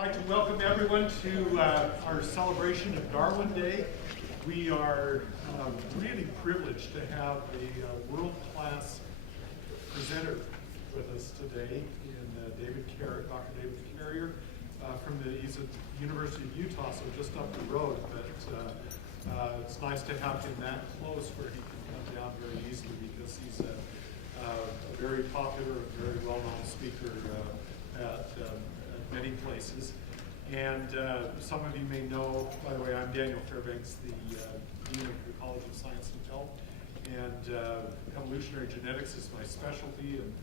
like to welcome everyone to our celebration of Darwin Day. We are really privileged to have a world-class presenter with us today in Dr. David Carrier he's at the University of Utah, so just up the road, but it's nice to have him that close where he can come down very easily because he's a very popular and very well-known speaker at many places. And some of you may know, by the way, I'm Daniel Fairbanks, the Dean of the College of Science and Health, and evolutionary genetics is my specialty. And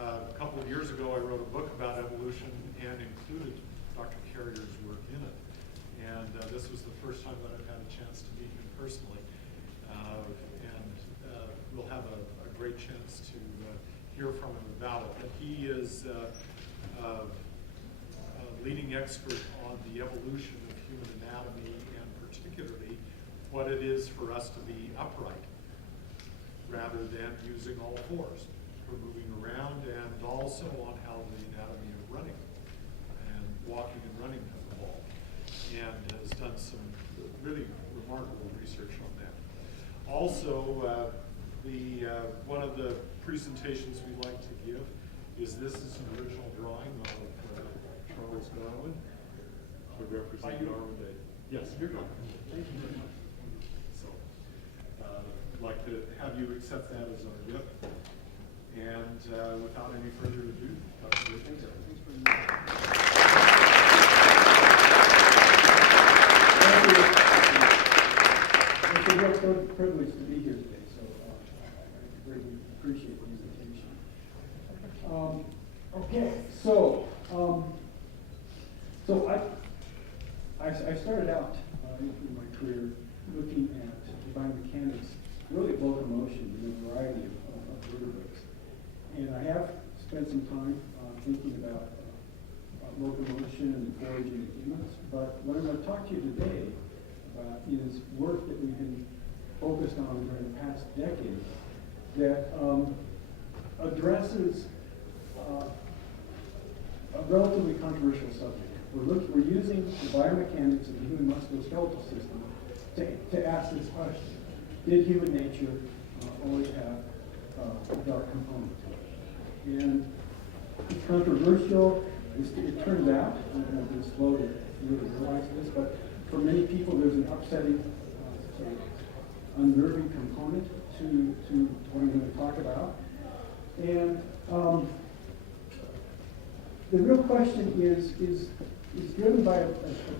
a couple of years ago, I wrote a book about evolution and included Dr. Carrier's work in it. And this was the first time that I've had a chance to meet him personally. We'll have a great chance to hear from him about it. But he is a leading expert on the evolution of human anatomy and particularly what it is for us to be upright rather than using all fours for moving around, and also on how the anatomy of running and walking and running has evolved, and has done some really remarkable research on that. Also, one of the presentations we like to give is this is an original drawing of Charles Darwin to represent Darwin Day. Yes, you're Darwin. Thank you very much. So, I'd like to have you accept that as our gift. And without any further ado, Dr. Ray, thanks very much. It's a real privilege to be here today, so I greatly appreciate the invitation. Okay, so I started out in my career looking at biomechanics, really locomotion in a variety of vertebrates. And I have spent some time thinking about locomotion and foraging in humans, but what I'm going to talk to you today about is work that we've been focused on during the past decade that addresses a relatively controversial subject. We're using the biomechanics of the human musculoskeletal system to ask this question: did human nature always have a dark component to it? And it's controversial. It turns out, and I've been slow to really realize this, but for many people there's an upsetting, sort of unnerving component to what I'm going to talk about. And the real question is driven by a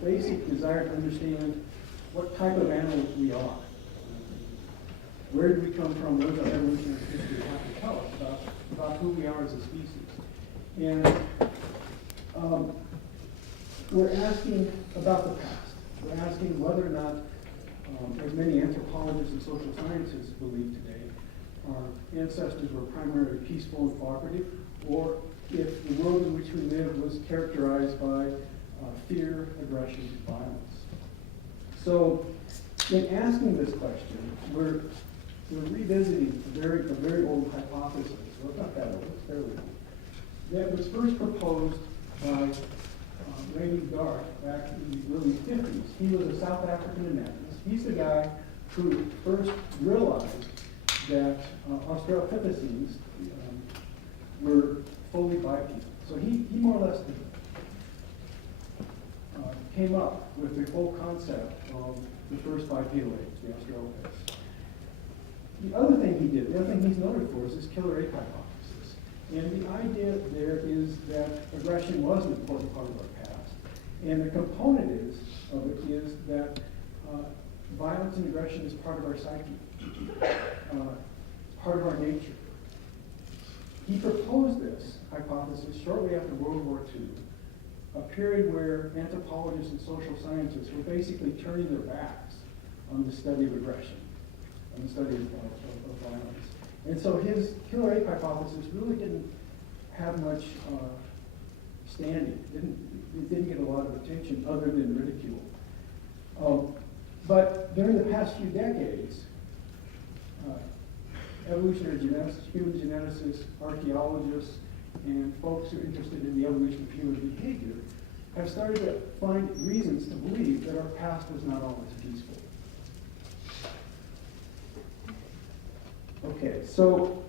basic desire to understand what type of animals we are. Where did we come from? What does our evolutionary history have to tell us about who we are as a species? And we're asking about the past. We're asking whether or not, as many anthropologists and social scientists believe today, our ancestors were primarily peaceful and cooperative, or if the world in which we live was characterized by fear, aggression, and violence. So, in asking this question, we're revisiting a very old hypothesis. Well, it's not that old, it's fairly old. That was first proposed by Raymond Garth back in the early 50s. He was a South African anatomist. He's the guy who first realized that Australopithecines were fully bipedal. So he more or less came up with the whole concept of the first bipedal apes, the Australopiths. The other thing he did, the other thing he's noted for is this killer ape hypothesis. And the idea there is that aggression was an important part of our past. And the component of it is that violence and aggression is part of our psyche, part of our nature. He proposed this hypothesis shortly after World War II, a period where anthropologists and social scientists were basically turning their backs on the study of aggression, on the study of violence. And so his killer ape hypothesis really didn't have much standing. It didn't get a lot of attention other than ridicule. But during the past few decades, evolutionary geneticists, human geneticists, archaeologists, and folks who are interested in the evolution of human behavior have started to find reasons to believe that our past was not always peaceful. Okay, so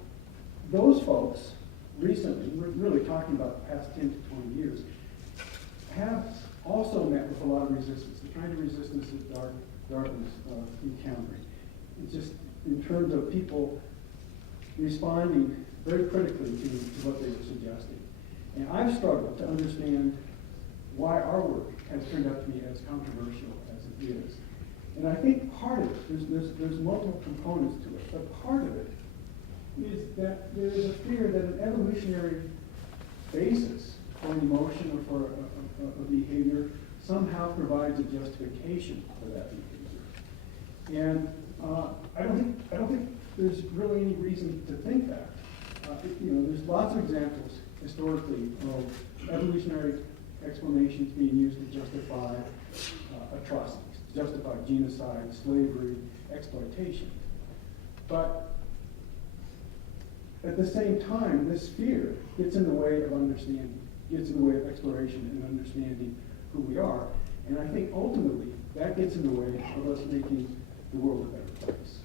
those folks recently, we're really talking about the past 10 to 20 years, have also met with a lot of resistance, the kind of resistance that Darwin's encountering. It's just in terms of people responding very critically to what they were suggesting. And I've struggled to understand why our work has turned out to be as controversial as it is. And I think part of it, there's multiple components to it, but part of it is that there is a fear that an evolutionary basis for an emotion or for a behavior somehow provides a justification for that behavior. And I don't think there's really any reason to think that. There's lots of examples historically of evolutionary explanations being used to justify atrocities, to justify genocide, slavery, exploitation. But at the same time, this fear gets in the way of understanding, gets in the way of exploration and understanding who we are. And I think ultimately that gets in the way of us making the world a better place.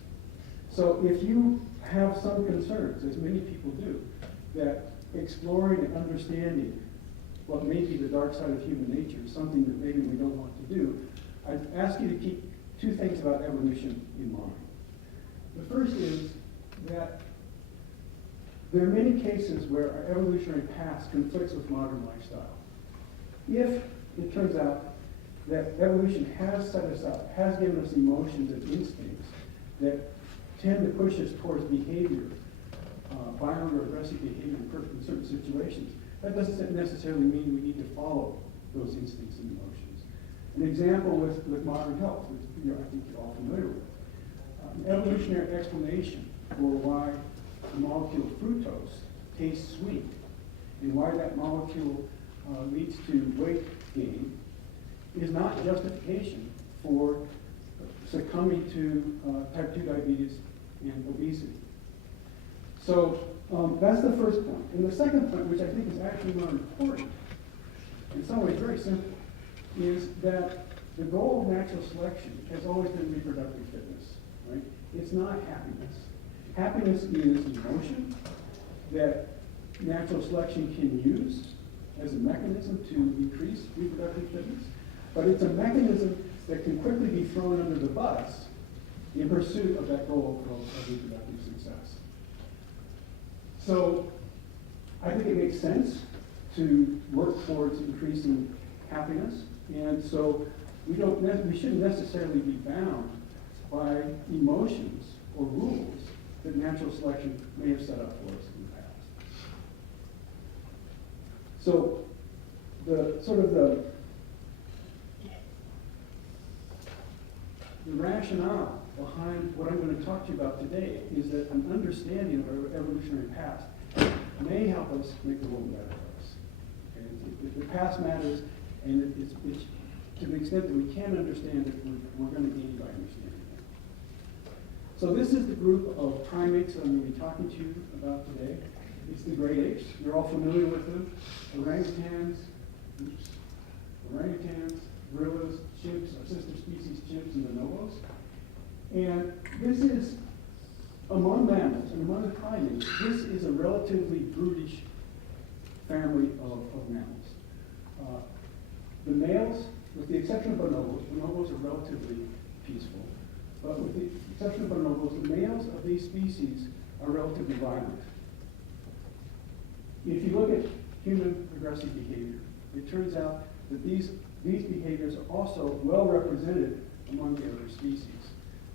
So if you have some concerns, as many people do, that exploring and understanding what may be the dark side of human nature is something that maybe we don't want to do, I'd ask you to keep two things about evolution in mind. The first is that there are many cases where our evolutionary past conflicts with modern lifestyle. If it turns out that evolution has set us up, has given us emotions and instincts that tend to push us towards behavior, violent or aggressive behavior in certain situations, that doesn't necessarily mean we need to follow those instincts and emotions. An example with modern health, which I think you're all familiar with. An evolutionary explanation for why the molecule fructose tastes sweet and why that molecule leads to weight gain is not justification for succumbing to type 2 diabetes and obesity. So that's the first point. And the second point, which I think is actually more important, in some ways very simple, is that the goal of natural selection has always been reproductive fitness, right? It's not happiness. Happiness is an emotion that natural selection can use as a mechanism to increase reproductive fitness, but it's a mechanism that can quickly be thrown under the bus in pursuit of that goal of reproductive success. So I think it makes sense to work towards increasing happiness, and so we shouldn't necessarily be bound by emotions or rules that natural selection may have set up for us in the past. So the rationale behind what I'm going to talk to you about today is that an understanding of our evolutionary past may help us make the world a better place. Okay? The past matters, and it's to the extent that we can understand it, we're going to gain by understanding it. So this is the group of primates that I'm going to be talking to you about today. It's the great apes. You're all familiar with them. Orangutans, gorillas, chimps, our sister species, chimps, and bonobos. And this is, among mammals and among the primates, this is a relatively brutish family of mammals. The males, with the exception of bonobos are relatively peaceful. But with the exception of bonobos, the males of these species are relatively violent. If you look at human aggressive behavior, it turns out that these behaviors are also well represented among the other species.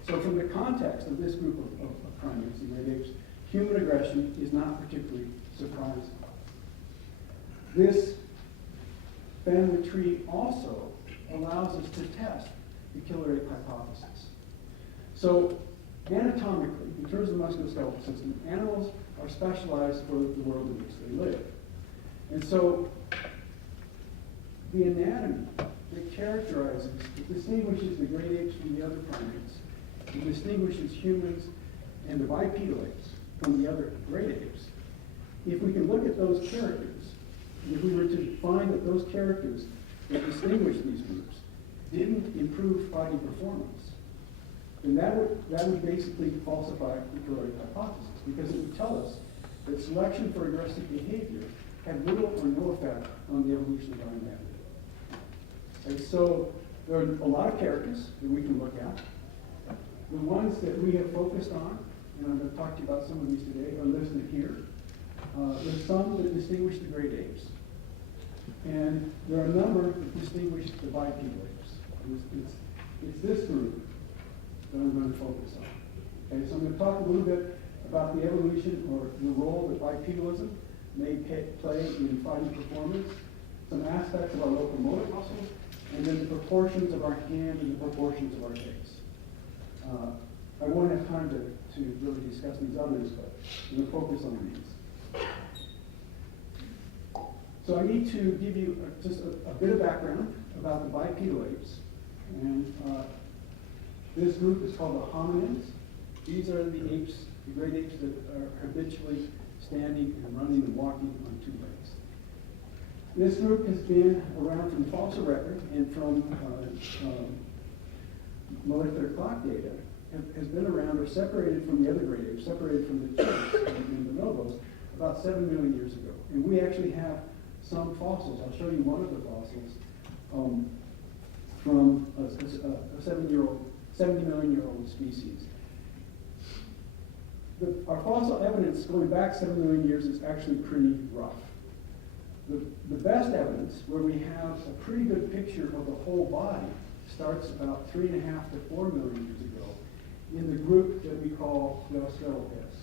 So from the context of this group of primates, the great apes, human aggression is not particularly surprising. This family tree also allows us to test the killer ape hypothesis. So anatomically, in terms of the musculoskeletal system, animals are specialized for the world in which they live. And so the anatomy that characterizes, that distinguishes the great apes from the other primates, that distinguishes humans and the bipedal apes from the other great apes, if we can look at those characters, and if we were to find that those characters that distinguished these groups didn't improve fighting performance, then that would basically falsify the Keynote hypothesis, because it would tell us that selection for aggressive behavior had little or no effect on the evolution of our humanity. And so there are a lot of characters that we can look at. The ones that we have focused on, and I'm going to talk to you about some of these today, are listed here. There's some that distinguish the great apes. And there are a number that distinguish the bipedal apes. It's this group that I'm going to focus on. Okay, so I'm going to talk a little bit about the evolution or the role that bipedalism may play in fighting performance, some aspects of our locomotor muscles, and then the proportions of our hand and the proportions of our face. I won't have time to really discuss these others, but I'm going to focus on these. So I need to give you just a bit of background about the bipedal apes. And this group is called the hominins. These are the apes, the great apes that are habitually standing and running and walking on two legs. This group has been around from fossil record and from molecular clock data, has been around or separated from the other great apes, separated from the chimps and the bonobos about 7 million years ago. And we actually have some fossils. I'll show you one of the fossils from a 70 million year old species. Our fossil evidence going back 7 million years is actually pretty rough. The best evidence, where we have a pretty good picture of the whole body, starts about 3.5 to 4 million years ago in the group that we call the Australopithecus.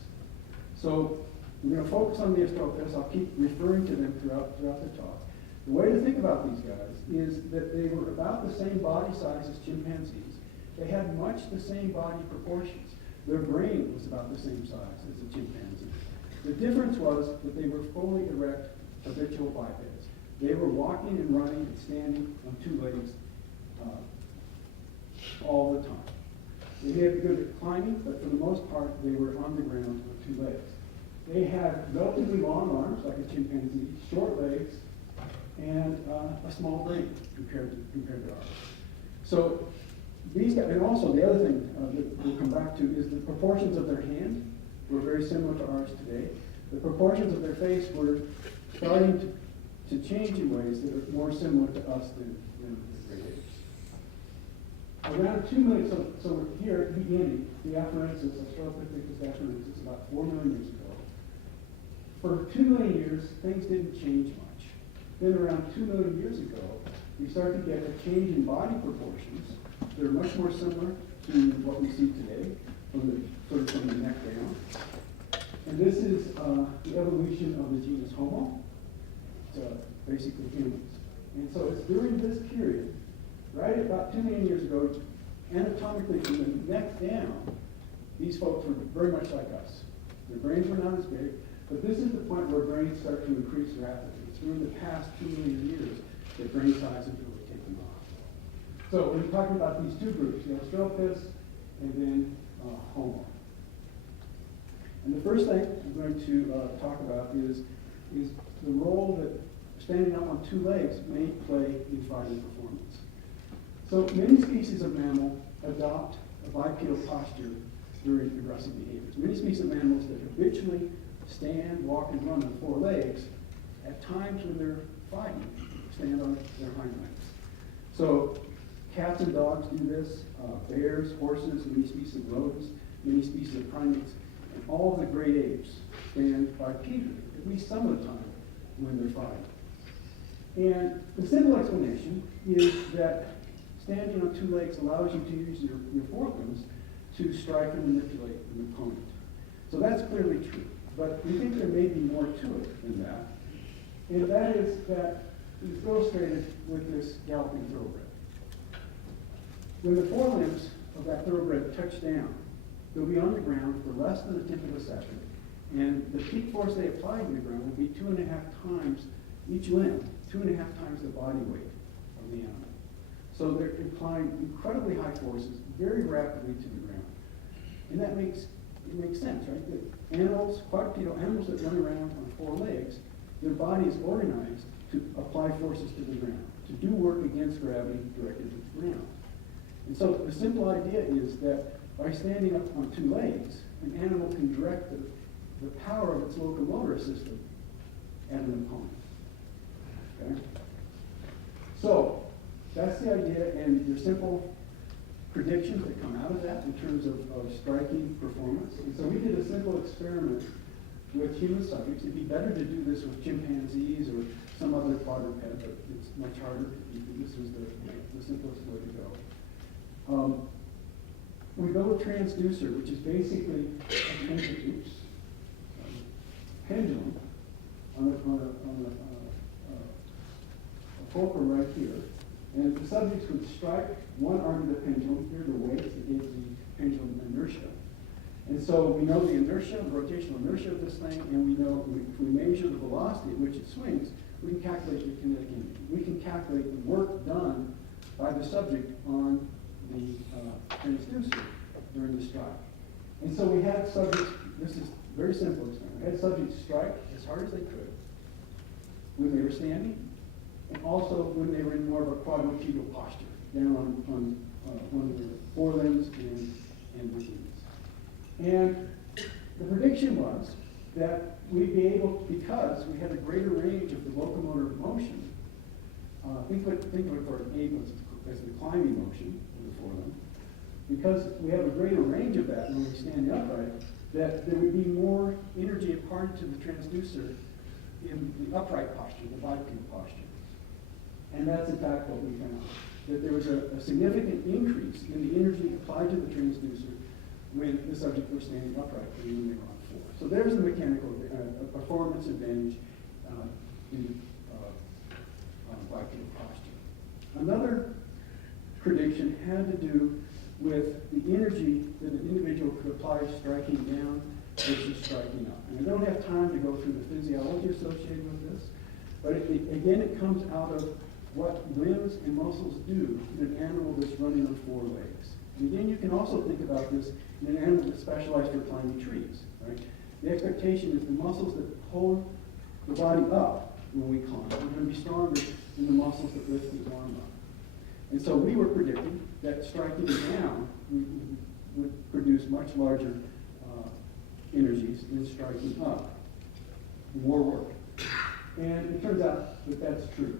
So we're going to focus on the Australopithecus. I'll keep referring to them throughout the talk. The way to think about these guys is that they were about the same body size as chimpanzees. They had much the same body proportions. Their brain was about the same size as a chimpanzee. The difference was that they were fully erect, habitual bipeds. They were walking and running and standing on two legs all the time. They may be good at climbing, but for the most part, they were on the ground on two legs. They had relatively long arms, like a chimpanzee, short legs, and a small brain compared to ours. So these guys, and also the other thing that we'll come back to is the proportions of their hand were very similar to ours today. The proportions of their face were starting to change in ways that are more similar to us than the great apes. Around 2 million, so here at the beginning, the Afarensis, Australopithecus afarensis, about 4 million years ago. For 2 million years, things didn't change much. Then around 2 million years ago, we start to get a change in body proportions. They're much more similar to what we see today, from the neck down. And this is the evolution of the genus Homo, basically humans. And so it's during this period, right about 2 million years ago, anatomically from the neck down, these folks were very much like us. Their brains were not as big, but this is the point where brains start to increase rapidly. It's during the past 2 million years that brain size has really taken off. So we're talking about these two groups, the Australopithecus and then Homo. And the first thing I'm going to talk about is the role that standing up on two legs may play in fighting performance. So many species of mammal adopt a bipedal posture during aggressive behaviors. Many species of mammals that habitually stand, walk, and run on four legs, at times when they're fighting, stand on their hind legs. So cats and dogs do this, bears, horses, many species of rodents, many species of primates, and all of the great apes stand bipedally, at least some of the time when they're fighting. And the simple explanation is that standing on two legs allows you to use your forelimbs to strike and manipulate an opponent. So that's clearly true. But we think there may be more to it than that. And that is that it's illustrated with this galloping thoroughbred. When the forelimbs of that thoroughbred touch down, they'll be on the ground for less than 1/10 of a second. And the peak force they apply to the ground will be 2.5 times each limb, 2.5 times the body weight of the animal. So they're applying incredibly high forces very rapidly to the ground. And that makes sense, right? That animals, quadrupedal animals that run around on four legs, their body is organized to apply forces to the ground. to do work against gravity directed at the ground. And so the simple idea is that by standing up on two legs, an animal can direct the power of its locomotor system at an opponent. Okay? So that's the idea, and there's simple predictions that come out of that in terms of striking performance. And so we did a simple experiment with human subjects. It'd be better to do this with chimpanzees or some other quadruped, but it's much harder. This was the simplest way to go. We built a transducer, which is basically a pendulum on a fulcrum right here. And the subjects would strike one arm of the pendulum, here are the weights that gave the pendulum inertia. And so we know the inertia, the rotational inertia of this thing, and we know if we measure the velocity at which it swings, we can calculate the kinetic energy. We can calculate the work done by the subject on the transducer during the strike. And so we had subjects, this is very simple experiment, we had subjects strike as hard as they could when they were standing, and also when they were in more of a quadrupedal posture, down on one of their forelimbs and the knees. And the prediction was that we'd be able, because we had a greater range of the locomotor motion, think of it for an ape as the climbing motion of the forelimb, because we have a greater range of that when we stand upright, that there would be more energy imparted to the transducer in the upright posture, the bipedal posture. And that's in fact what we found, that there was a significant increase in the energy applied to the transducer when the subject was standing upright and when they were on floor. So there's the mechanical performance advantage in bipedal posture. Another prediction had to do with the energy that an individual could apply striking down versus striking up. And I don't have time to go through the physiology associated with this, but again, it comes out of what limbs and muscles do in an animal that's running on four legs. And again, you can also think about this in an animal that's specialized for climbing trees, right? The expectation is the muscles that hold the body up when we climb are going to be stronger than the muscles that lift the arm up. And so we were predicting that striking down would produce much larger energies than striking up. More work. And it turns out that that's true.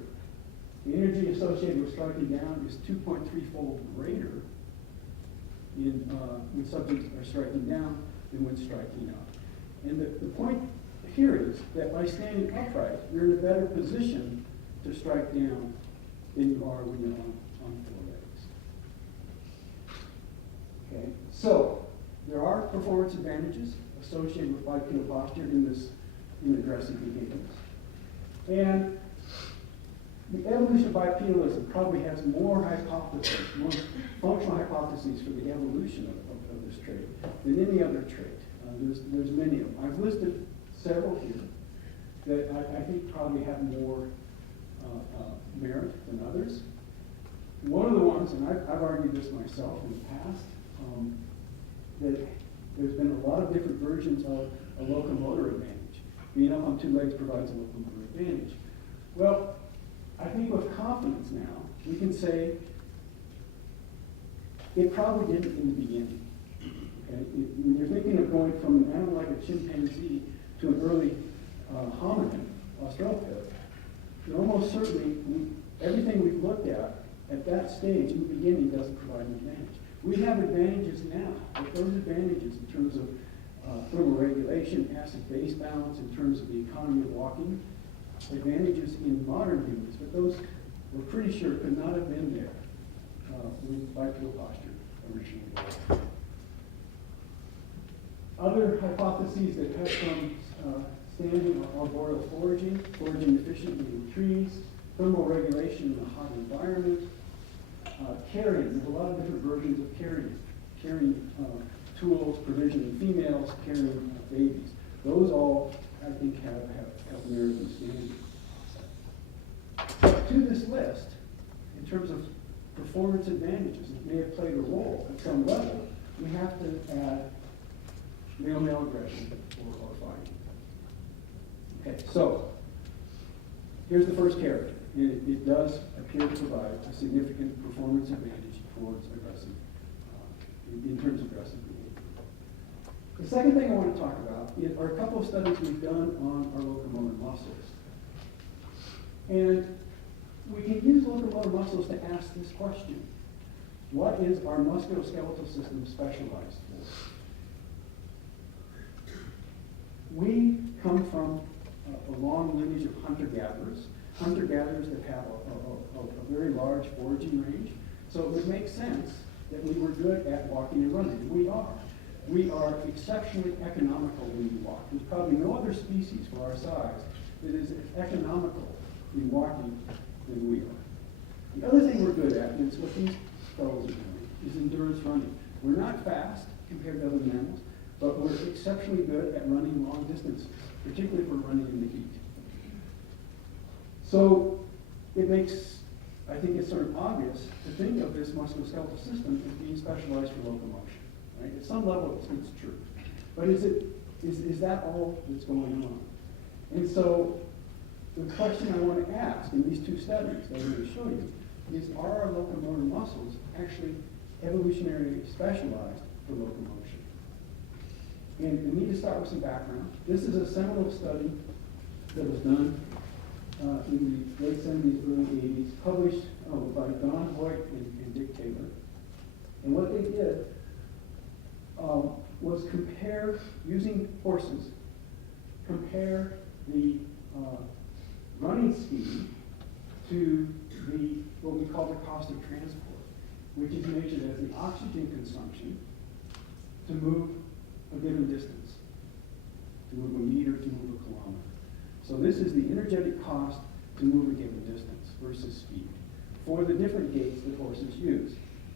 The energy associated with striking down is 2.3-fold greater when subjects are striking down than when striking up. And the point here is that by standing upright, you're in a better position to strike down than you are when you're on four legs. Okay, so there are performance advantages associated with bipedal posture in aggressive behaviors. And the evolution of bipedalism probably has more hypotheses, more functional hypotheses for the evolution of this trait than any other trait. There's many of them. I've listed several here that I think probably have more merit than others. One of the ones, and I've argued this myself in the past, that there's been a lot of different versions of a locomotor advantage. Being up on two legs provides a locomotor advantage. Well, I think with confidence now, we can say it probably didn't in the beginning. Okay? When you're thinking of going from an animal like a chimpanzee to an early hominin, Australopithecus, almost certainly everything we've looked at that stage in the beginning doesn't provide an advantage. We have advantages now, but those advantages in terms of thermal regulation, acid-base balance, in terms of the economy of walking, advantages in modern humans, but those we're pretty sure could not have been there when bipedal posture originally was. Other hypotheses that have some standing are arboreal foraging efficiently in trees, thermal regulation in a hot environment, carrying. There's a lot of different versions of carrying tools, provisioning females, carrying babies. Those all, I think, have merit and standing. But to this list, in terms of performance advantages that may have played a role at some level, we have to add male-male aggression or fighting. Okay, so here's the first character. and it does appear to provide a significant performance advantage towards aggressive, in terms of aggressive behavior. The second thing I want to talk about are a couple of studies we've done on our locomotor muscles. And we can use locomotor muscles to ask this question: what is our musculoskeletal system specialized for? We come from a long lineage of hunter-gatherers that have a very large foraging range. So it would make sense that we were good at walking and running, and we are. We are exceptionally economical when we walk. There's probably no other species for our size that is as economical in walking than we are. The other thing we're good at, and it's what these fellows are doing, is endurance running. We're not fast compared to other mammals, but we're exceptionally good at running long distances, particularly if we're running in the heat. So it makes, I think it's sort of obvious to think of this musculoskeletal system as being specialized for locomotion. Right? At some level, it's true. But is that all that's going on? And so the question I want to ask in these two studies that I'm going to show you is, are our locomotor muscles actually evolutionarily specialized for locomotion? And we need to start with some background. This is a seminal study that was done in the late 70s, early 80s, published by Don Hoyt and Dick Taylor. And what they did was compare, using horses, compare the running speed to what we call the cost of transport, which is measured as the oxygen consumption to move a given distance, to move a meter, to move a kilometer. So this is the energetic cost to move a given distance versus speed for the different gaits that horses use.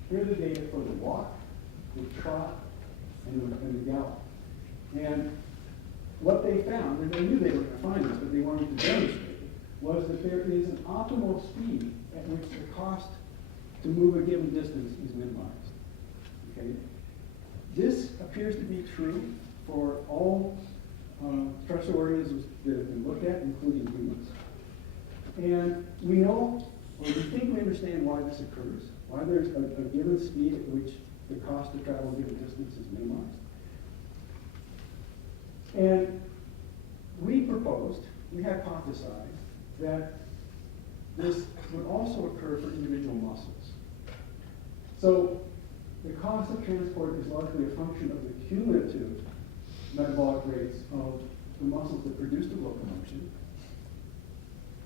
Here are the data for the walk, the trot, and the gallop. And what they found, and they knew they were going to find this, but they wanted to demonstrate it, was that there is an optimal speed at which the cost to move a given distance is minimized. Okay? This appears to be true for all stressor organisms that have been looked at, including humans. And we know, or we think we understand why this occurs, why there's a given speed at which the cost to travel a given distance is minimized. And we hypothesized, that this would also occur for individual muscles. So the cost of transport is largely a function of the cumulative metabolic rates of the muscles that produce the locomotion.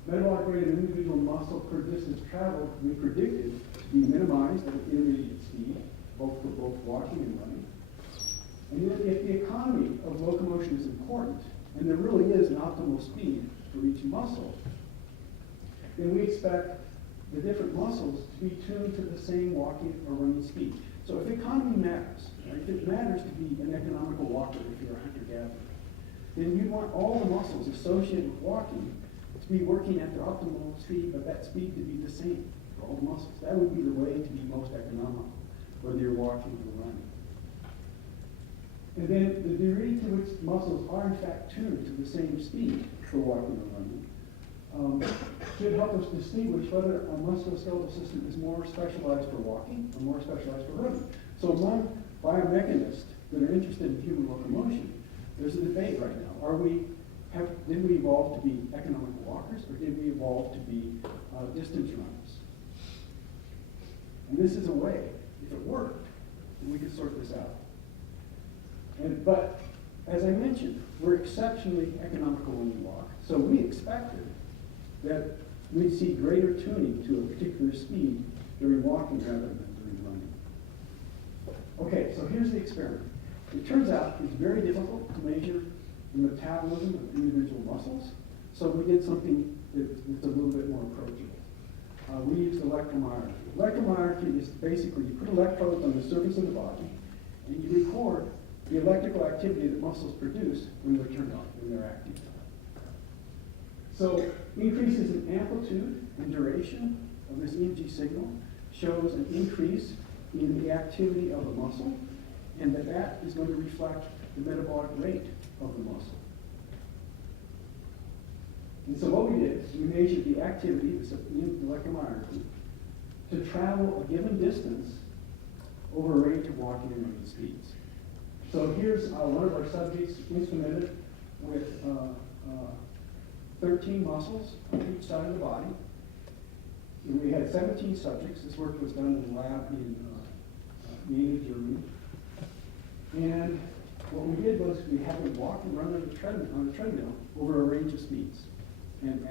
Metabolic rate of individual muscle per distance traveled we predicted to be minimized at an intermediate speed, both for both walking and running. And yet, if the economy of locomotion is important, and there really is an optimal speed for each muscle, then we expect the different muscles to be tuned to the same walking or running speed. So if economy matters, right, if it matters to be an economical walker if you're a hunter-gatherer, then you want all the muscles associated with walking to be working at their optimal speed, but that speed to be the same for all the muscles. That would be the way to be most economical, whether you're walking or running. And then the degree to which muscles are in fact tuned to the same speed for walking or running should help us distinguish whether a musculoskeletal system is more specialized for walking or more specialized for running. So among biomechanists that are interested in human locomotion, there's a debate right now. Did we evolve to be economical walkers, or did we evolve to be distance runners? And this is a way, if it worked, then we could sort this out. But as I mentioned, we're exceptionally economical when we walk, so we expected that we'd see greater tuning to a particular speed during walking rather than during running. Okay, so here's the experiment. It turns out it's very difficult to measure the metabolism of individual muscles, so we did something that's a little bit more approachable. We used electromyography. Electromyography is basically you put electrodes on the surface of the body, and you record the electrical activity that muscles produce when they're turned on, when they're active. So increases in amplitude and duration of this EMG signal shows an increase in the activity of the muscle, and that is going to reflect the metabolic rate of the muscle. And so what we did is we measured the activity, the electromyography, to travel a given distance over a range of walking and running speeds. So here's one of our subjects instrumented with 13 muscles on each side of the body. And we had 17 subjects. This work was done in a lab in Vienna, Germany. And what we did was we had them walk and run on a treadmill over a range of speeds, and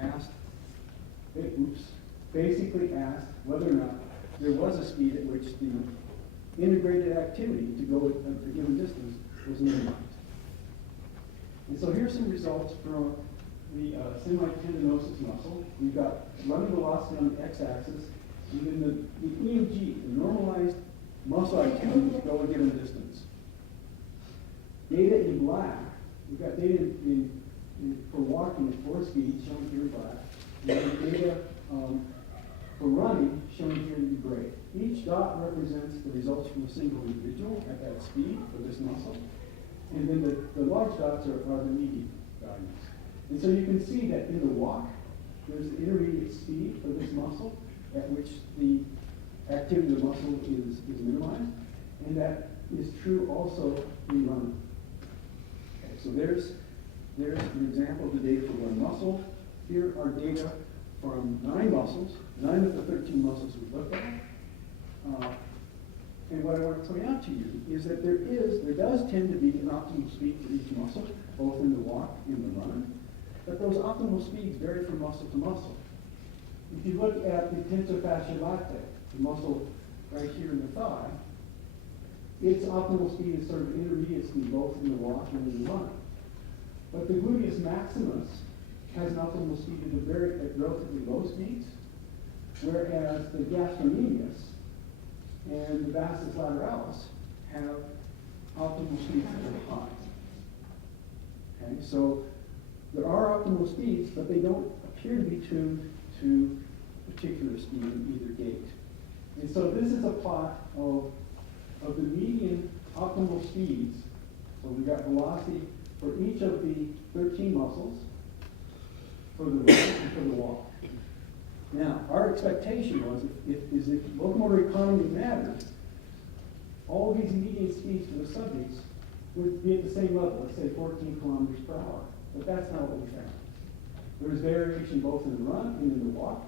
basically asked whether or not there was a speed at which the integrated activity to go at a given distance was minimized. And so here's some results from the semitendinosus muscle. We've got running velocity on the x-axis, and then the EMG, the normalized muscle activity to go a given distance. Data in black, we've got data for walking at 4 speeds, shown here in black, and then data for running, shown here in gray. Each dot represents the results from a single individual at that speed for this muscle, and then the large dots are the median values. And so you can see that in the walk, there's the intermediate speed for this muscle at which the activity of the muscle is minimized, and that is true also in running. Okay, so there's an example of the data for one muscle. Here are data from 9 muscles, 9 of the 13 muscles we looked at. And what I want to point out to you is that there does tend to be an optimal speed for each muscle, both in the walk and the run. But those optimal speeds vary from muscle to muscle. If you look at the tensor fasciae latae, the muscle right here in the thigh, its optimal speed is sort of intermediate speed, both in the walk and in the run. But the gluteus maximus has an optimal speed at relatively low speeds, whereas the gastrocnemius and the vastus lateralis have optimal speeds that are high. Okay, so there are optimal speeds, but they don't appear to be tuned to particular speed in either gait. And so this is a plot of the median optimal speeds. So we've got velocity for each of the 13 muscles for the run and for the walk. Now, our expectation was if locomotor economy mattered, all of these median speeds for the subjects would be at the same level, let's say 14 kilometers per hour. But that's not what we found. There was variation both in the run and in the walk.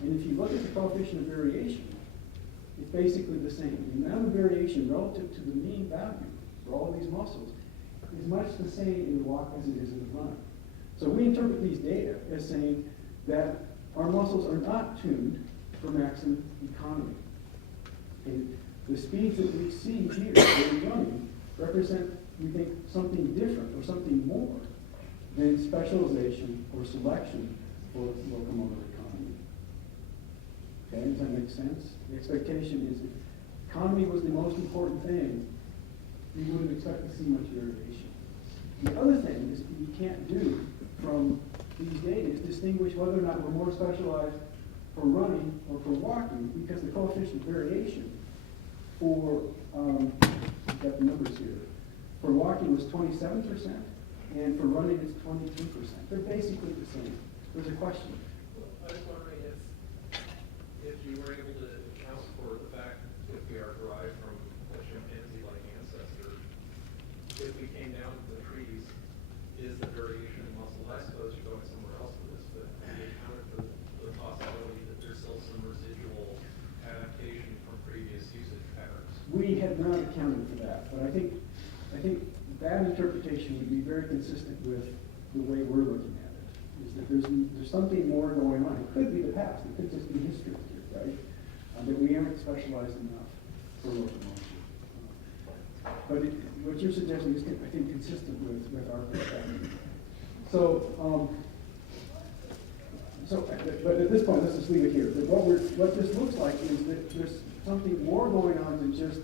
And if you look at the coefficient of variation, it's basically the same. The amount of variation relative to the mean value for all of these muscles is much the same in the walk as it is in the run. So we interpret these data as saying that our muscles are not tuned for maximum economy. And the speeds that we see here in running represent, we think, something different or something more than specialization or selection for locomotor economy. Okay, does that make sense? The expectation is if economy was the most important thing, we wouldn't expect to see much variation. The other thing is we can't do from these data is distinguish whether or not we're more specialized for running or for walking, because the coefficient of variation for, I've got the numbers here, for walking was 27%, and for running it's 22%. They're basically the same. There's a question. Well, I was wondering if you were able to account for the fact that we are derived from a chimpanzee-like ancestor, if we came down to the trees, is the variation in muscle? I suppose you're going somewhere else with this, but have you accounted for the possibility that there's still some residual adaptation from previous usage patterns? We have not accounted for that, but I think that interpretation would be very consistent with the way we're looking at it. Is that there's something more going on. It could be the past. It could just be history here, right? That we aren't specialized enough for locomotion. But what you're suggesting is, I think, consistent with our perspective. But at this point, let's just leave it here. But what this looks like is that there's something more going on than just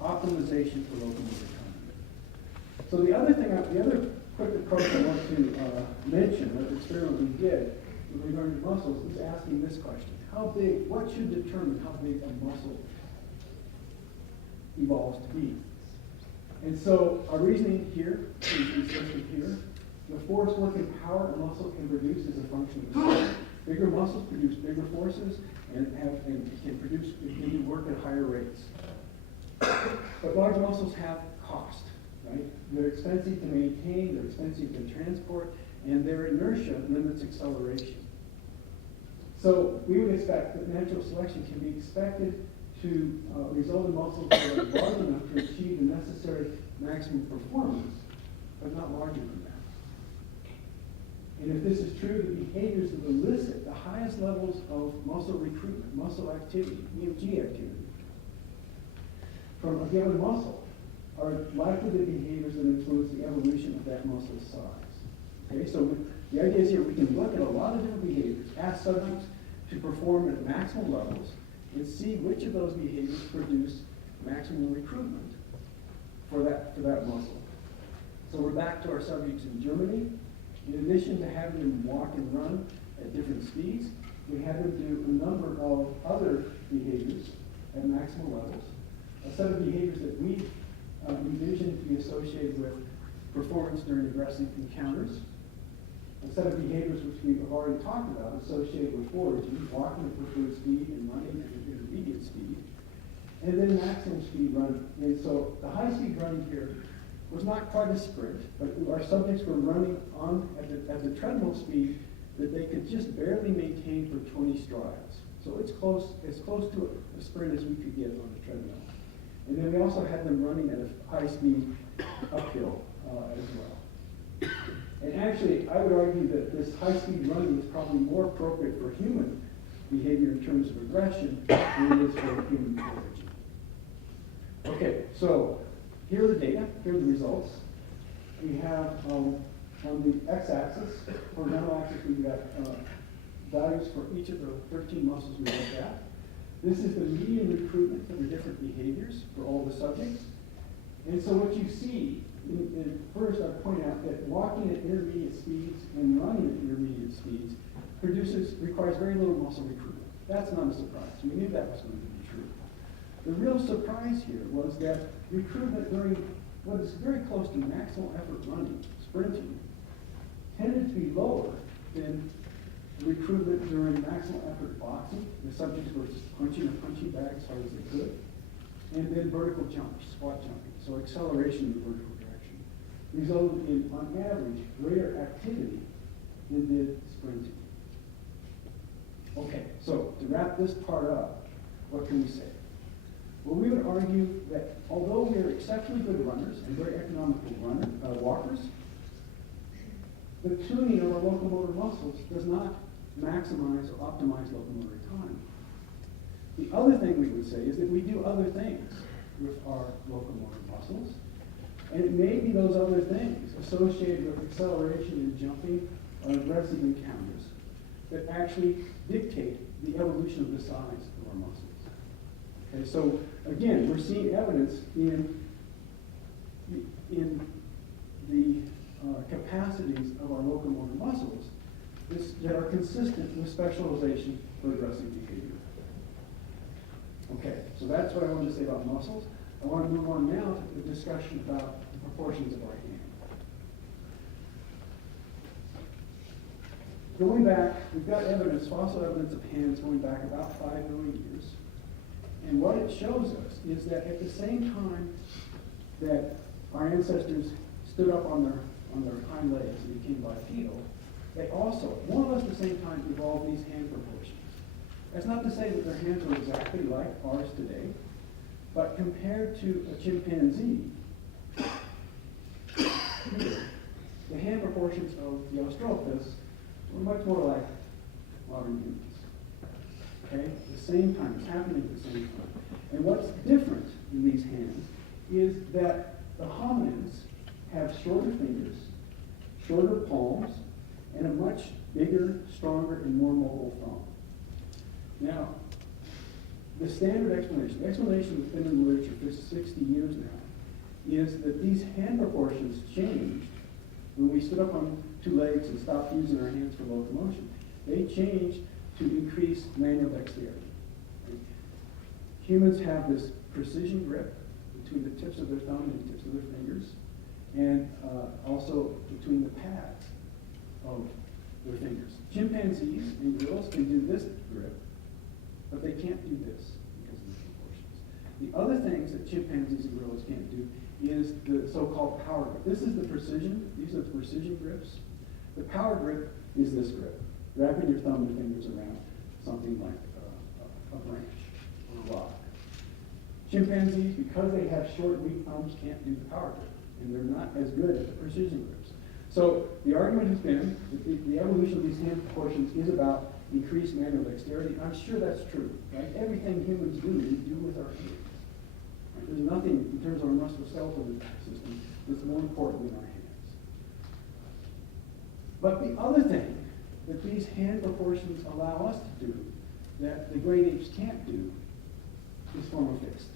optimization for locomotor economy. So the other quick approach I want to mention, or the experiment we did with regard to muscles, is asking this question: what should determine how big a muscle evolves to be? And so our reasoning here is listed here, the force, work, and power a muscle can produce is a function of the size. Bigger muscles produce bigger forces and can do work at higher rates. But large muscles have cost, right? They're expensive to maintain, they're expensive to transport, and their inertia limits acceleration. So we would expect that natural selection can be expected to result in muscles that are large enough to achieve the necessary maximum performance, but not larger than that. And if this is true, the behaviors that elicit the highest levels of muscle recruitment, muscle activity, EMG activity, from a given muscle are likely the behaviors that influence the evolution of that muscle's size. Okay, so the idea is here we can look at a lot of different behaviors, ask subjects to perform at maximal levels, and see which of those behaviors produce maximum recruitment for that muscle. So we're back to our subjects in Germany. In addition to having them walk and run at different speeds, we had them do a number of other behaviors at maximal levels. A set of behaviors that we envision to be associated with performance during aggressive encounters. A set of behaviors which we have already talked about associated with foraging, walking at preferred speed and running at intermediate speed. And then maximum speed running. And so the high speed running here was not quite a sprint, but our subjects were running on at the treadmill speed that they could just barely maintain for 20 strides. So it's close to a sprint as we could get on the treadmill. And then we also had them running at a high speed uphill as well. And actually, I would argue that this high speed running is probably more appropriate for human behavior in terms of aggression than it is for human foraging. Okay, so here are the data, here are the results. We have on the x-axis, horizontal axis, we've got values for each of the 13 muscles we looked at. This is the median recruitment for the different behaviors for all the subjects. And so what you see, first I point out that walking at intermediate speeds and running at intermediate speeds requires very little muscle recruitment. That's not a surprise. We knew that was going to be true. The real surprise here was that recruitment during what is very close to maximal effort running, sprinting, tended to be lower than recruitment during maximal effort boxing. The subjects were punching a punching bag as hard as they could. And then vertical jumps, squat jumping, so acceleration in the vertical direction, resulted in, on average, greater activity than did sprinting. Okay, so to wrap this part up, what can we say? Well, we would argue that although we are exceptionally good runners and very economical walkers, the tuning of our locomotor muscles does not maximize or optimize locomotor time. The other thing we would say is that we do other things with our locomotor muscles, and it may be those other things associated with acceleration and jumping or aggressive encounters that actually dictate the evolution of the size of our muscles. Okay, so again, we're seeing evidence in the capacities of our locomotor muscles that are consistent with specialization for aggressive behavior. Okay, so that's what I wanted to say about muscles. I want to move on now to the discussion about the proportions of our hand. Going back, we've got evidence, fossil evidence of hands going back about 5 million years. And what it shows us is that at the same time that our ancestors stood up on their hind legs and became bipedal, they also, more or less at the same time, evolved these hand proportions. That's not to say that their hands are exactly like ours today, but compared to a chimpanzee, the hand proportions of the Australopithecus were much more like modern humans. Okay? At the same time, it's happening at the same time. And what's different in these hands is that the hominins have shorter fingers, shorter palms, and a much bigger, stronger, and more mobile thumb. Now, the standard explanation, the explanation that's been in the literature for 60 years now, is that these hand proportions changed when we stood up on 2 legs and stopped using our hands for locomotion. They changed to increase manual dexterity. Humans have this precision grip between the tips of their thumb and the tips of their fingers, and also between the pads of their fingers. Chimpanzees and gorillas can do this grip, but they can't do this because of the proportions. The other things that chimpanzees and gorillas can't do is the so-called power grip. This is the precision, these are the precision grips. The power grip is this grip, wrapping your thumb and fingers around something like a branch or a rock. Chimpanzees, because they have short, weak thumbs, can't do the power grip, and they're not as good at the precision grips. So the argument has been that the evolution of these hand proportions is about increased manual dexterity. I'm sure that's true, right? Everything humans do, we do with our hands. Right? There's nothing in terms of our musculoskeletal system that's more important than our hands. But the other thing that these hand proportions allow us to do that the great apes can't do is form a fist.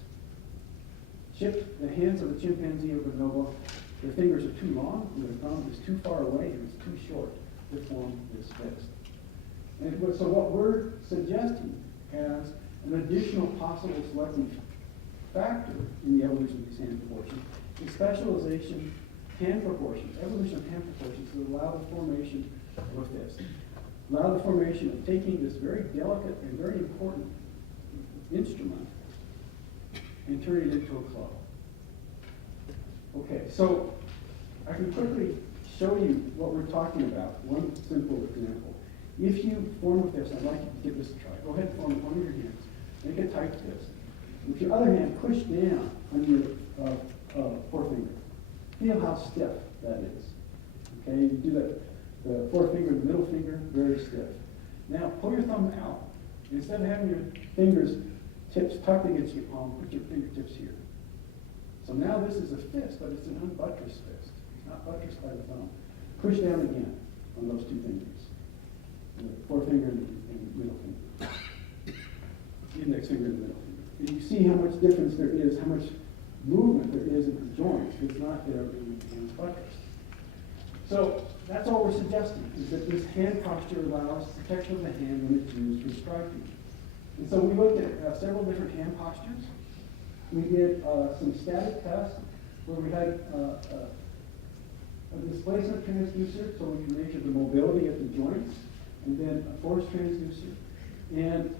The hands of a chimpanzee or bonobo, their fingers are too long, and their thumb is too far away, and it's too short to form this fist. And so what we're suggesting as an additional possible selective factor in the evolution of these hand proportions is specialization hand proportions, evolution of hand proportions that allow the formation of a fist. Allow the formation of taking this very delicate and very important instrument and turning it into a club. Okay, so I can quickly show you what we're talking about. One simple example. If you form a fist, I'd like you to give this a try. Go ahead and form one of your hands. Make a tight fist. With your other hand, push down on your forefinger. Feel how stiff that is. Okay, you do that. The forefinger, the middle finger, very stiff. Now pull your thumb out. Instead of having your fingers tips tucked against your palm, put your fingertips here. So now this is a fist, but it's an unbuttressed fist. It's not buttressed by the thumb. Push down again on those two fingers. The forefinger and the middle finger. The index finger and the middle finger. And you see how much difference there is, how much movement there is in the joints. It's not there in the hands buttressed. So that's all we're suggesting, is that this hand posture allows protection of the hand when it's used for striking. And so we looked at several different hand postures. We did some static tests where we had a displacement transducer so we can measure the mobility of the joints, and then a force transducer. And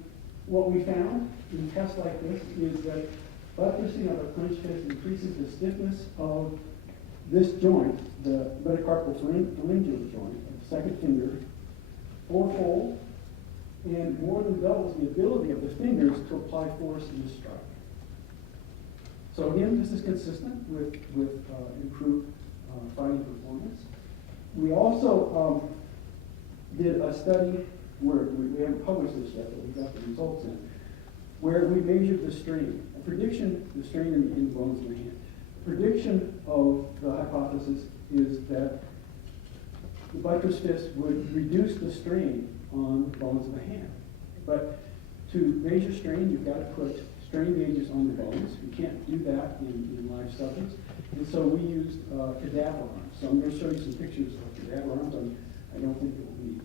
what we found in tests like this is that buttressing of a clenched fist increases the stiffness of this joint, the metacarpal phalangeal joint, the second finger, fourfold, and more than doubles the ability of the fingers to apply force in the strike. So again, this is consistent with improved fighting performance. We also did a study where we haven't published this yet, but we got the results in, where we measured the strain, the strain in the bones of the hand. The prediction of the hypothesis is that the buttress fist would reduce the strain on the bones of the hand. But to measure strain, you've got to put strain gauges on the bones. You can't do that in live subjects. And so we used cadaver arms. So I'm going to show you some pictures of cadaver arms. I don't think it will be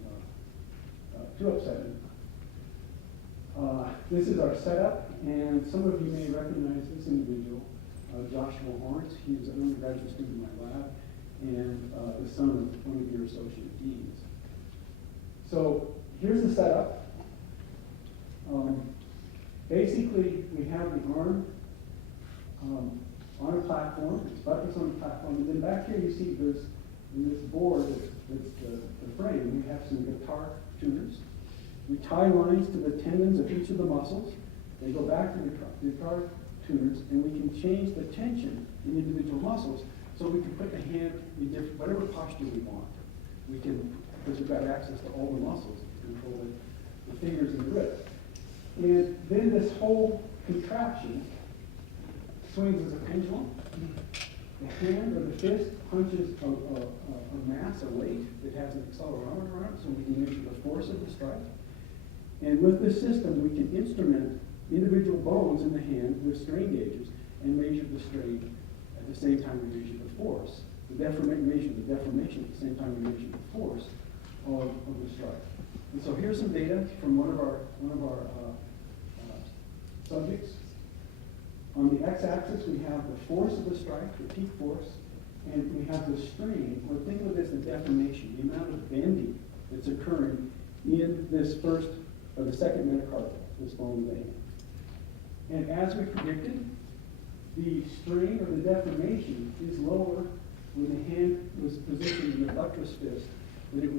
too upsetting. This is our setup, and some of you may recognize this individual, Joshua Lawrence. He is an undergraduate student in my lab, and the son of one of your associate deans. So here's the setup. Basically, we have the arm on a platform, it's buttressed on a platform, and then back here you see there's in this board that's the frame, we have some guitar tuners. We tie lines to the tendons of each of the muscles. They go back to the guitar tuners, and we can change the tension in individual muscles so we can put the hand in different, whatever posture we want. We can, because we've got access to all the muscles to control the fingers and the wrist. And then this whole contraption swings as a pendulum. The hand or the fist punches a mass, a weight that has an accelerometer on it, so we can measure the force of the strike. And with this system, we can instrument individual bones in the hand with strain gauges and measure the strain at the same time we measure the force. Measure the deformation at the same time we measure the force of the strike. And so here's some data from one of our subjects. On the x-axis, we have the force of the strike, the peak force, and we have the strain, or think of it as the deformation, the amount of bending that's occurring in this first, or the second metacarpal, this bone of the hand. And as we predicted, the strain or the deformation is lower when the hand was positioned in a buttress fist than it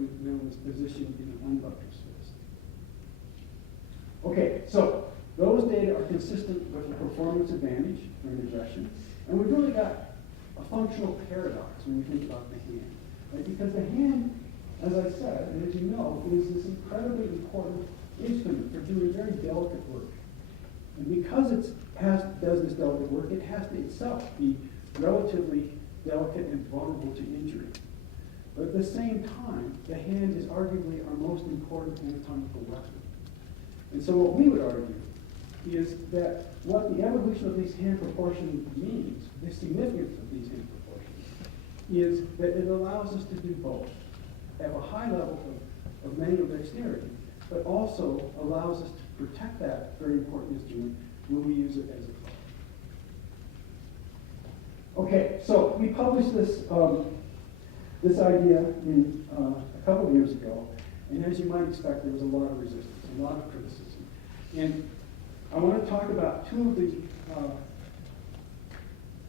was positioned in an unbuttressed fist. Okay, so those data are consistent with the performance advantage for an aggression, and we've really got a functional paradox when we think about the hand. Right? Because the hand, as I said, and as you know, is this incredibly important instrument for doing very delicate work. And because it does this delicate work, it has to itself be relatively delicate and vulnerable to injury. But at the same time, the hand is arguably our most important anatomical weapon. And so what we would argue is that what the evolution of these hand proportions means, the significance of these hand proportions, is that it allows us to do both. Have a high level of manual dexterity, but also allows us to protect that very important instrument when we use it as a club. Okay, so we published this this idea in a couple of years ago, and as you might expect, there was a lot of resistance, a lot of criticism. And I want to talk about two of the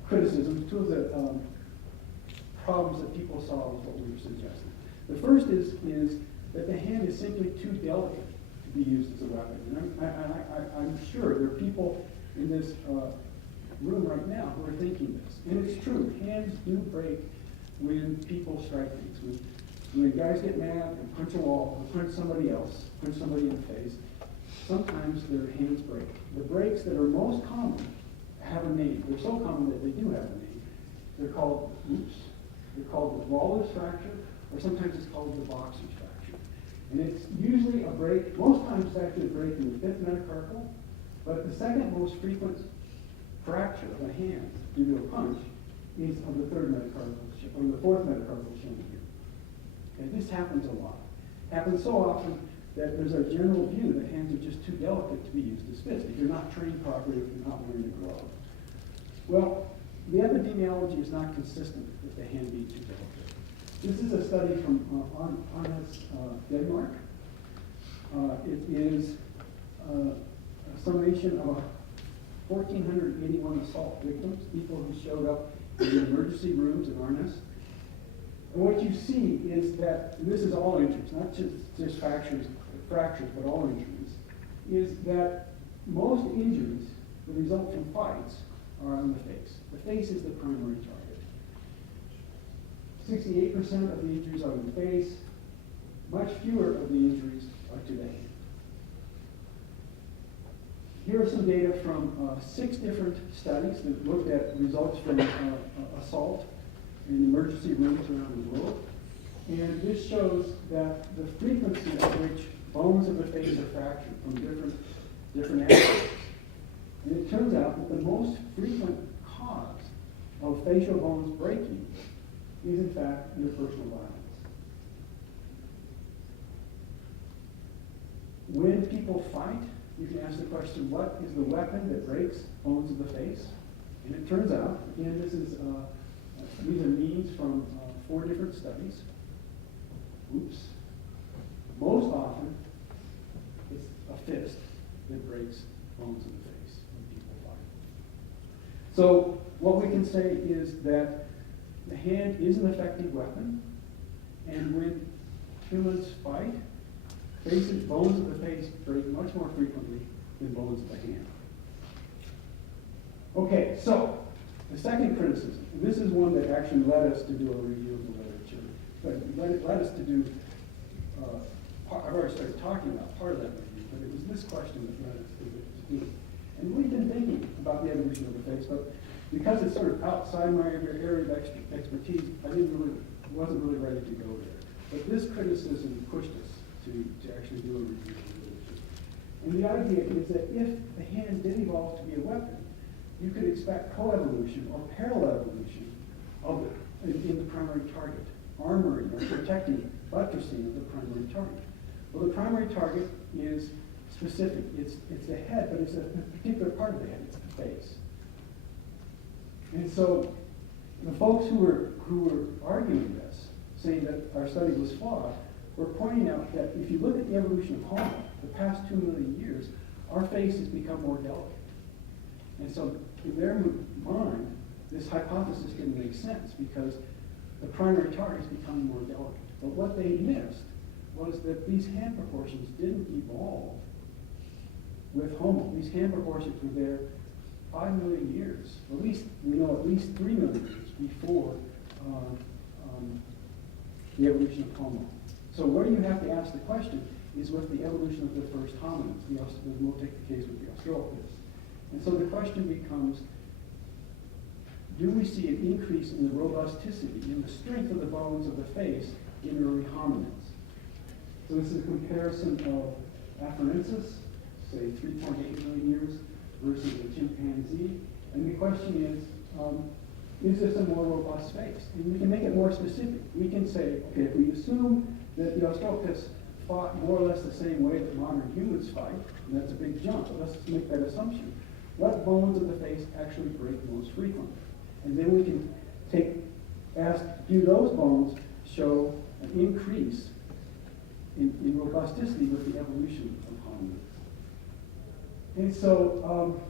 criticisms, two of the problems that people saw with what we were suggesting. The first is that the hand is simply too delicate to be used as a weapon. And I'm sure there are people in this room right now who are thinking this. And it's true, hands do break when people strike things. When guys get mad and punch a wall, or punch somebody else, punch somebody in the face, sometimes their hands break. The breaks that are most common have a name. They're so common that they do have a name. They're called oops. They're called the walrus fracture, or sometimes it's called the boxer's fracture. And it's usually a break, most times it's actually a break in the fifth metacarpal, but the second most frequent fracture of a hand due to a punch is of the third metacarpal, or the fourth metacarpal shown here. And this happens a lot. Happens so often that there's a general view that hands are just too delicate to be used as fists if you're not trained properly, if you're not wearing a glove. Well, the epidemiology is not consistent with the hand being too delicate. This is a study from Arnes, Denmark. It is a summation of 1,481 assault victims, people who showed up in the emergency rooms in Arnes. And what you see is that, and this is all injuries, not just fractures, but all injuries, is that most injuries that result from fights are on the face. The face is the primary target. 68% of the injuries are on the face. Much fewer of the injuries are to the hand. Here are some data from 6 different studies that looked at results from assault in emergency rooms around the world. And this shows that the frequency at which bones of the face are fractured from different aspects. And it turns out that the most frequent cause of facial bones breaking is in fact interpersonal violence. When people fight, you can ask the question, what is the weapon that breaks bones of the face? And it turns out, again, these are means from 4 different studies. Oops. Most often, it's a fist that breaks bones of the face when people fight. So what we can say is that the hand is an effective weapon, and when humans fight, bones of the face break much more frequently than bones of the hand. Okay, so the second criticism, and this is one that actually led us to do a review of the literature, but led us to do, I've already started talking about part of that review, but it was this question that led us to do it. And we've been thinking about the evolution of the face, but because it's sort of outside my area of expertise, wasn't really ready to go there. But this criticism pushed us to actually do a review of the literature. And the idea is that if the hand did evolve to be a weapon, you could expect coevolution or parallel evolution of in the primary target, armoring or protecting, buttressing of the primary target. Well, the primary target is specific. It's the head, but it's a particular part of the head. It's the face. And so The folks who were arguing this, saying that our study was flawed, were pointing out that if you look at the evolution of Homo, the past 2 million years, our face has become more delicate. And so in their mind, this hypothesis didn't make sense because the primary target is becoming more delicate. But what they missed was that these hand proportions didn't evolve with Homo. These hand proportions were there 5 million years. At least, we know at least 3 million years before the evolution of Homo. So where you have to ask the question is with the evolution of the first hominids. We'll take the case with the Australopiths. And so the question becomes, do we see an increase in the robusticity, in the strength of the bones of the face in early hominids? So this is a comparison of Afarensis, say 3.8 million years, versus a chimpanzee. And the question is this a more robust face? And we can make it more specific. We can say, okay, if we assume that the Australopiths fought more or less the same way that modern humans fight, and that's a big jump, but let's make that assumption. What bones of the face actually break most frequently? And then we can do those bones show an increase in robusticity with the evolution of hominids? And so,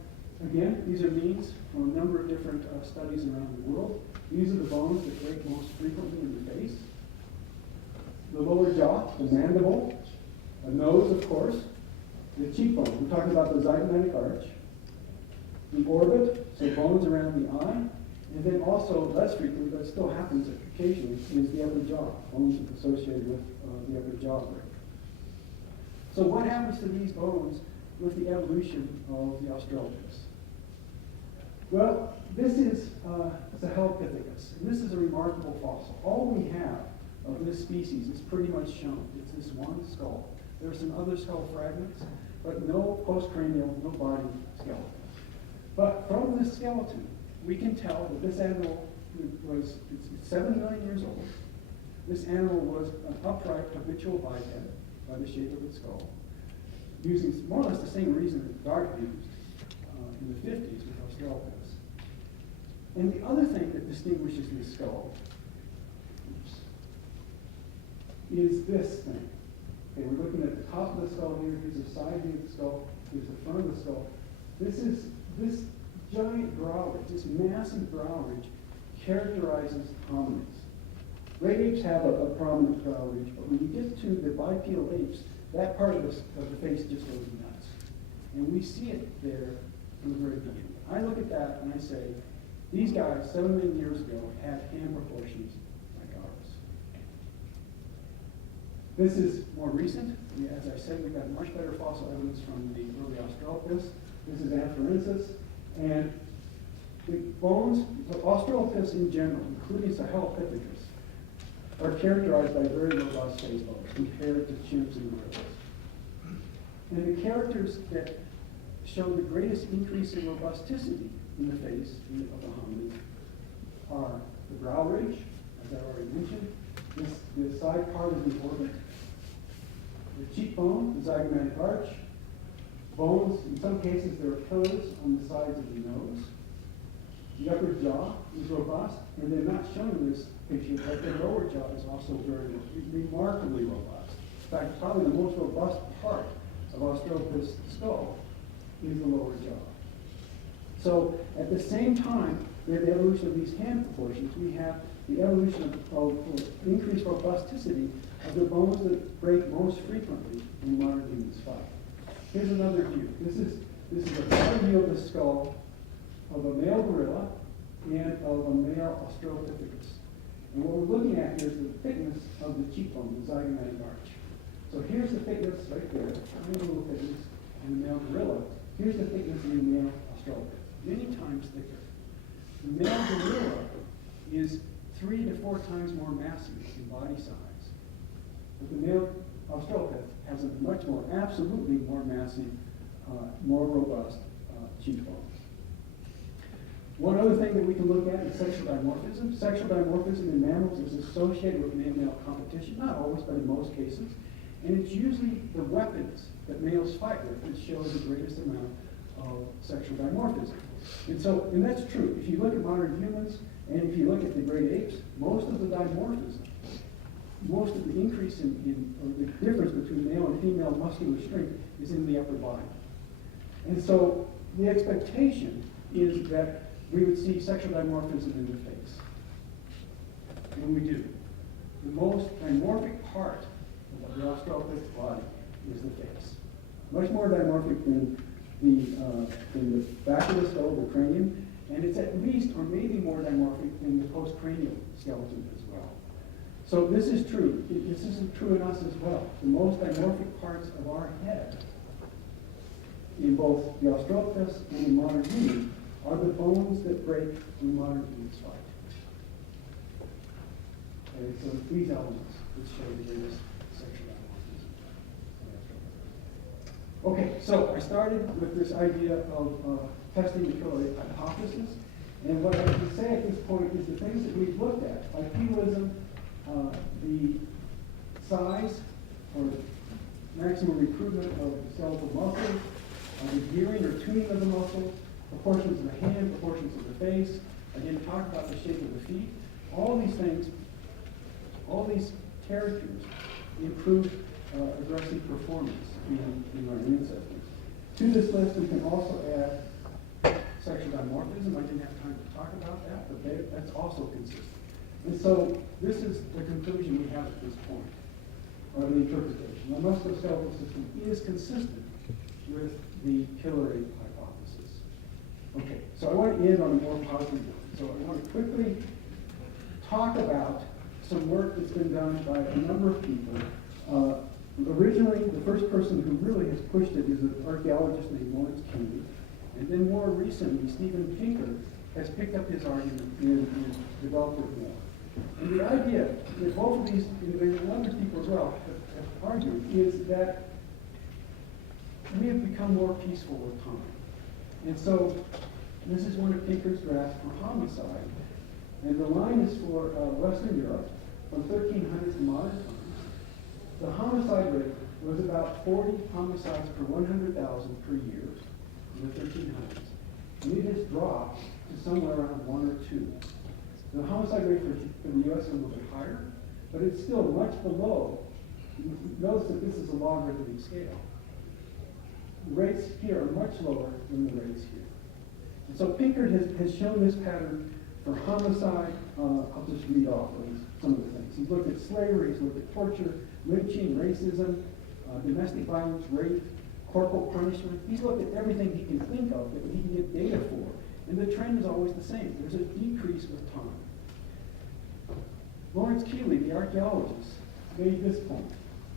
again, these are means from a number of different studies around the world. These are the bones that break most frequently in the face. The lower jaw, the mandible, the nose, of course, the cheekbone. We're talking about the zygomatic arch, the orbit, so bones around the eye, and then also, less frequently, but it still happens occasionally, is the upper jaw, bones associated with the upper jaw break. So what happens to these bones with the evolution of the Australopiths? Well, this is Sahelanthropus, and this is a remarkable fossil. All we have of this species is pretty much shown. It's this one skull. There are some other skull fragments, but no postcranial, no body skeleton. But from this skeleton, we can tell that this animal was 7 million years old. This animal was an upright habitual biped by the shape of its skull, using more or less the same reason that Darwin used in the 50s with Australopiths. And the other thing that distinguishes this skull is this thing. Okay, we're looking at the top of the skull here. Here's the side view of the skull. Here's the front of the skull. This giant brow ridge, this massive brow ridge, characterizes hominids. Great apes have a prominent brow ridge, but when you get to the bipedal apes, that part of the face just goes nuts. And we see it there from the very beginning. I look at that and I say, these guys, 7 million years ago, had hand proportions like ours. This is more recent. As I said, we've got much better fossil evidence from the early Australopiths. This is Afarensis. And the bones, the Australopiths in general, including Sahelanthropus, are characterized by very robust face bones compared to chimps and gorillas. And the characters that show the greatest increase in robusticity in the face of the hominids are the brow ridge, as I already mentioned, the side part of the orbit, the cheekbone, the zygomatic arch, bones, in some cases there are toes on the sides of the nose. The upper jaw is robust, and they're not shown in this picture, but the lower jaw is also very remarkably robust. In fact, probably the most robust part of Australopith's skull is the lower jaw. So at the same time, we have the evolution of these hand proportions. We have the evolution of increased robusticity of the bones that break most frequently in modern humans fight. Here's another view. This is a better view of the skull of a male gorilla and of a male Australopithecus. And what we're looking at here is the thickness of the cheekbone, the zygomatic arch. So here's the thickness right there, tiny little thickness in the male gorilla. Here's the thickness in the male Australopithecus, many times thicker. The male gorilla is 3 to 4 times more massive in body size. But the male Australopith has a much more, absolutely more massive, more robust cheekbone. One other thing that we can look at is sexual dimorphism. Sexual dimorphism in mammals is associated with male-male competition, not always, but in most cases. And it's usually the weapons that males fight with that show the greatest amount of sexual dimorphism. And that's true. If you look at modern humans, And if you look at the great apes, most of the dimorphism, most of the increase or the difference between male and female muscular strength is in the upper body. And so the expectation is that we would see sexual dimorphism in the face. And we do. The most dimorphic part of the Australopithecus body is the face. Much more dimorphic than the back of the skull, the cranium, and it's at least or maybe more dimorphic than the postcranial skeleton as well. So this is true. This isn't true in us as well. The most dimorphic parts of our head in both the Australopithecus and in modern humans are the bones that break when modern humans fight. Okay, so it's these elements which show the greatest sexual dimorphism. Okay, so I started with this idea of testing the killer hypothesis, and what I can say at this point is the things that we've looked at, bipedalism, the size or maximum recruitment of the skeletal muscles, the gearing or tuning of the muscles, proportions of the hand, proportions of the face. I didn't talk about the shape of the feet. All these things, all these characters improve aggressive performance in our ancestors. To this list, we can also add sexual dimorphism. I didn't have time to talk about that, but that's also consistent. And so this is the conclusion we have at this point, or the interpretation. The musculoskeletal system is consistent with the killer ape hypothesis. Okay, so I want to end on a more positive note. So I want to quickly talk about some work that's been done by a number of people. Originally, the first person who really has pushed it is an archaeologist named Lawrence Keynote. And then more recently, Steven Pinker has picked up his argument and developed it more. And the idea that both of these individuals and other people as well have argued is that we have become more peaceful with time. And so this is one of Pinker's drafts for homicide. And the line is for Western Europe from 1300 to modern times. The homicide rate was about 40 homicides per 100,000 per year in the 1300s. And it has dropped to somewhere around 1 or 2. The homicide rate for the U.S. is a little bit higher, but it's still much below. Notice that this is a logarithmic scale. The rates here are much lower than the rates here. And so Pinker has shown this pattern for homicide. I'll just read off some of the things. He's looked at slavery, he's looked at torture, lynching, racism, domestic violence, rape, corporal punishment. He's looked at everything he can think of that he can get data for. And the trend is always the same. There's a decrease with time. Lawrence Keeley, the archaeologist, made this point,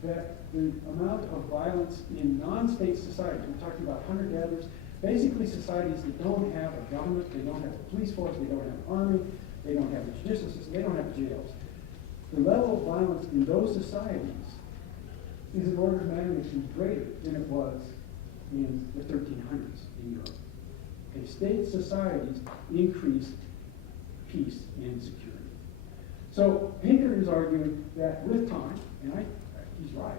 that the amount of violence in non-state societies, we're talking about hunter-gatherers, basically societies that don't have a government, they don't have a police force, they don't have an army, they don't have a judicial system, they don't have jails. The level of violence in those societies is an order of magnitude greater than it was in the 1300s in Europe. Okay, state societies increase peace and security. So Pinker is arguing that with time, and he's right,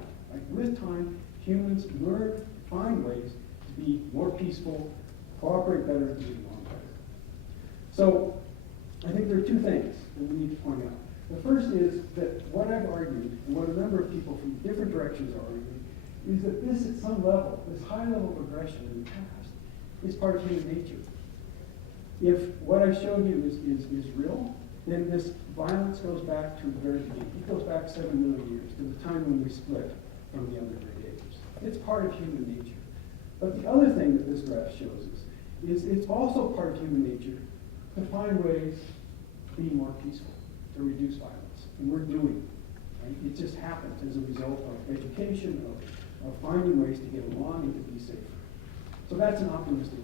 with time, humans learn, find ways to be more peaceful, cooperate better, and get along better. So I think there are two things that we need to point out. The first is that what I've argued, and what a number of people from different directions are arguing, is that this at some level, this high level of aggression in the past, is part of human nature. If what I've shown you is real, then this violence goes back to the very beginning. It goes back 7 million years, to the time when we split from the other great apes. It's part of human nature. But the other thing that this graph shows us is it's also part of human nature to find ways to be more peaceful, to reduce violence. And we're doing it. Right? It just happens as a result of education, of finding ways to get along and to be safer. So that's an optimistic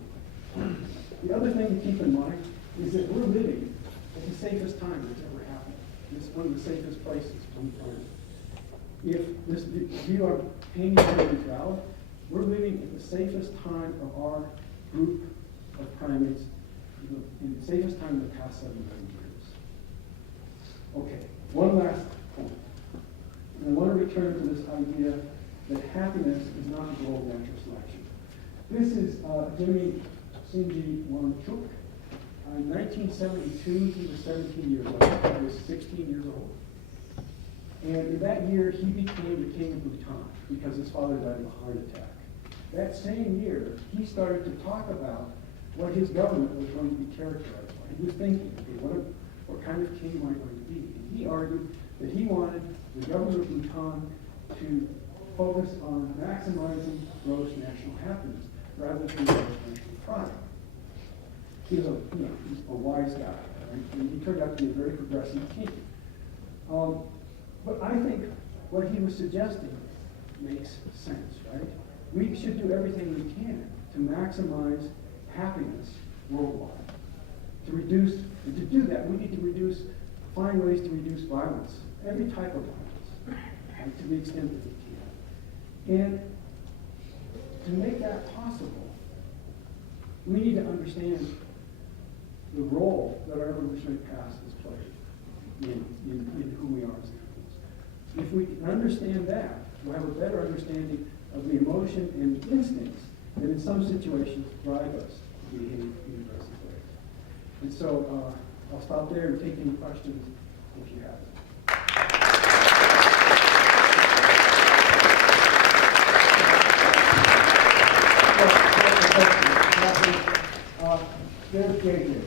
point. The other thing to keep in mind is that we're living at the safest time that's ever happened. It's one of the safest places on the planet. If this view I'm painting here is valid, we're living at the safest time of our group of primates, in the safest time in the past 7 million years. Okay, one last point. And I want to return to this idea that happiness is not a goal of natural selection. This is Jimmy Sinji Wangchuk. In 1972, he was 17 years old. He was 16 years old. And in that year, he became the king of Bhutan because his father died of a heart attack. That same year, he started to talk about what his government was going to be characterized by. He was thinking, okay, what kind of king am I going to be? And he argued that he wanted the government of Bhutan to focus on maximizing gross national happiness rather than gross national pride. He was he's a wise guy, right? And he turned out to be a very progressive king. But I think what he was suggesting makes sense, right? We should do everything we can to maximize happiness worldwide. And to do that, we need to find ways to reduce violence, every type of violence, right, to the extent that we can. And to make that possible, we need to understand the role that our evolutionary past has played in who we are as animals. If we can understand that, we'll have a better understanding of the emotion and the instincts that in some situations drive us to behave in aggressive ways. And so I'll stop there and take any questions if you have them. There's JJ.